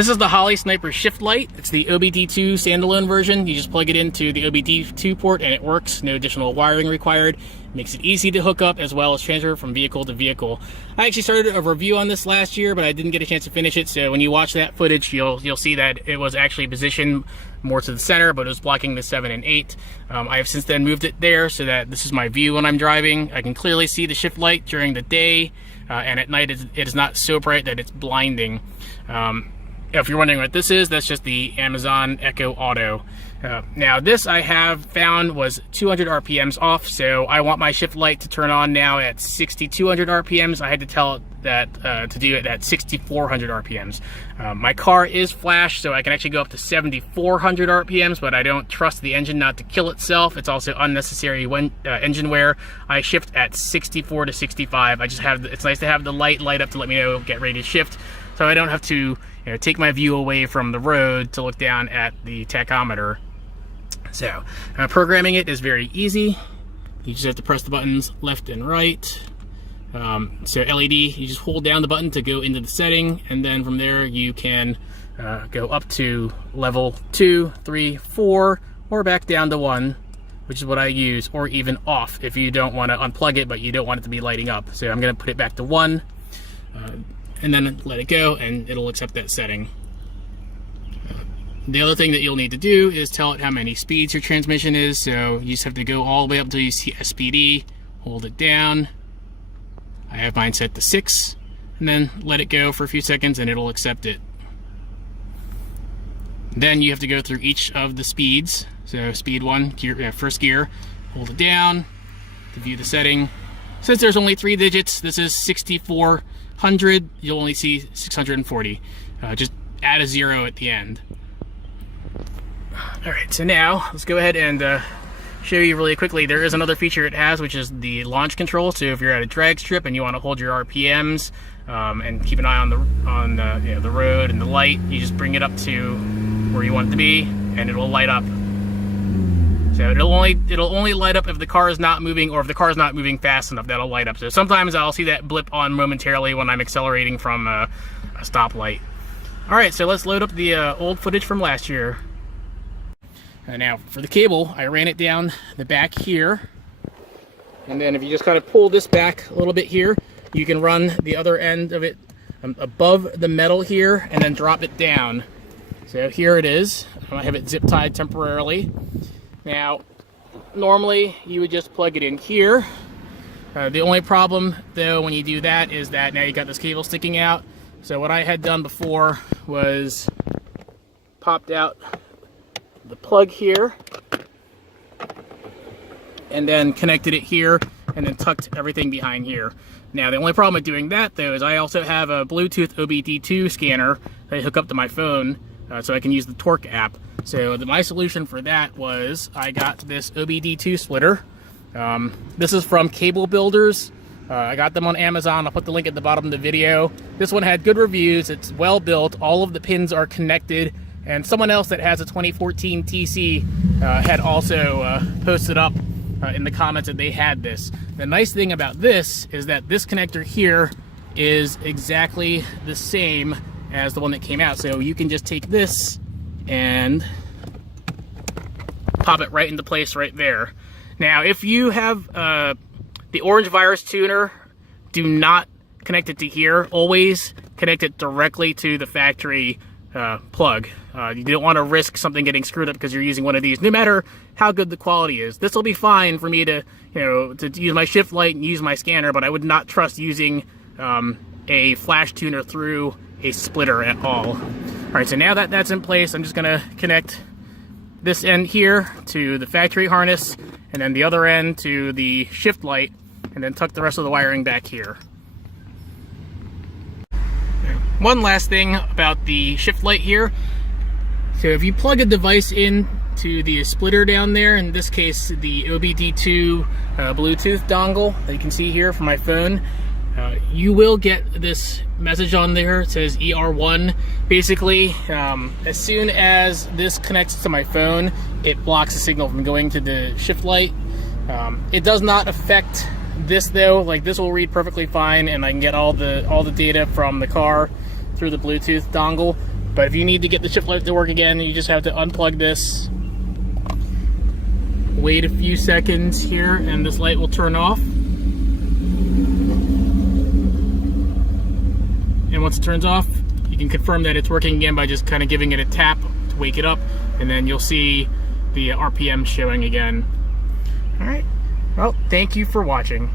This is the Holley Sniper shift light. It's the OBD2 standalone version. You just plug it into the OBD2 port and it works. No additional wiring required. Makes it easy to hook up as well as transfer from vehicle to vehicle. I actually started a review on this last year, but I didn't get a chance to finish it. So when you watch that footage, you'll see that it was actually positioned more to the center, but it was blocking the 7 and 8. I have since then moved it there so that this is my view when I'm driving. I can clearly see the shift light during the day, and at night it is not so bright that it's blinding. If you're wondering what this is, that's just the Amazon Echo Auto. Now this I have found was 200 RPMs off, so I want my shift light to turn on now at 6,200 RPMs. I had to tell it that to do it at 6,400 RPMs. My car is flash, so I can actually go up to 7,400 RPMs, but I don't trust the engine not to kill itself. It's also unnecessary when engine wear. I shift at 64 to 65. I just have it's nice to have the light up to let me know get ready to shift, so I don't have to take my view away from the road to look down at the tachometer. So programming it is very easy. You just have to press the buttons left and right. So LED, you just hold down the button to go into the setting, and then from there you can go up to level 2, 3, 4, or back down to 1, which is what I use, or even off if you don't want to unplug it but you don't want it to be lighting up. So I'm going to put it back to 1. And then let it go and it'll accept that setting. The other thing that you'll need to do is tell it how many speeds your transmission is. So you just have to go all the way up until you see SPD, hold it down. I have mine set to 6, and then let it go for a few seconds and it'll accept it. Then you have to go through each of the speeds. So speed 1, gear, first gear, hold it down to view the setting. Since there's only 3 digits, this is 6,400, you'll only see 640. Just add a 0 at the end. Alright, so now let's go ahead and show you really quickly. There is another feature it has, which is the launch control. So if you're at a drag strip and you want to hold your RPMs and keep an eye on the road and the light, you just bring it up to where you want it to be and it'll light up. So it'll only light up if the car is not moving, or if the car is not moving fast enough, that'll light up. So sometimes I'll see that blip on momentarily when I'm accelerating from a stoplight. Alright, so let's load up the old footage from last year. Now for the cable, I ran it down the back here, and then if you just kind of pull this back a little bit here, you can run the other end of it above the metal here and then drop it down. So here it is. I have it zip tied temporarily. Now normally you would just plug it in here. The only problem though when you do that is that now you got this cable sticking out. So what I had done before was popped out the plug here and then connected it here and then tucked everything behind here. Now the only problem with doing that though is I also have a Bluetooth OBD2 scanner that I hook up to my phone so I can use the Torque app. So my solution for that was I got this OBD2 splitter. This is from Cable Builders. I got them on Amazon. I'll put the link at the bottom of the video. This one had good reviews. It's well built. All of the pins are connected. And someone else that has a 2014 TC had also posted up in the comments that they had this. The nice thing about this is that this connector here is exactly the same as the one that came out. So you can just take this and pop it right into place right there. Now, if you have the orange virus tuner, do not connect it to here. Always connect it directly to the factory plug. You don't want to risk something getting screwed up because you're using one of these, no matter how good the quality is. This will be fine for me to, to use my shift light and use my scanner, but I would not trust using a flash tuner through a splitter at all. All right, so now that that's in place, I'm just gonna connect this end here to the factory harness, and then the other end to the shift light, and then tuck the rest of the wiring back here. One last thing about the shift light here. So if you plug a device in to the splitter down there, in this case the OBD2 Bluetooth dongle that you can see here from my phone, you will get this message on there. It says ER1. Basically, as soon as this connects to my phone, it blocks the signal from going to the shift light. It does not affect this though. Like, this will read perfectly fine, and I can get all the data from the car through the Bluetooth dongle. But if you need to get the shift light to work again, you just have to unplug this, wait a few seconds here, and this light will turn off. And once it turns off, you can confirm that it's working again by just kind of giving it a tap to wake it up, and then you'll see the RPM showing again. All right, well, thank you for watching.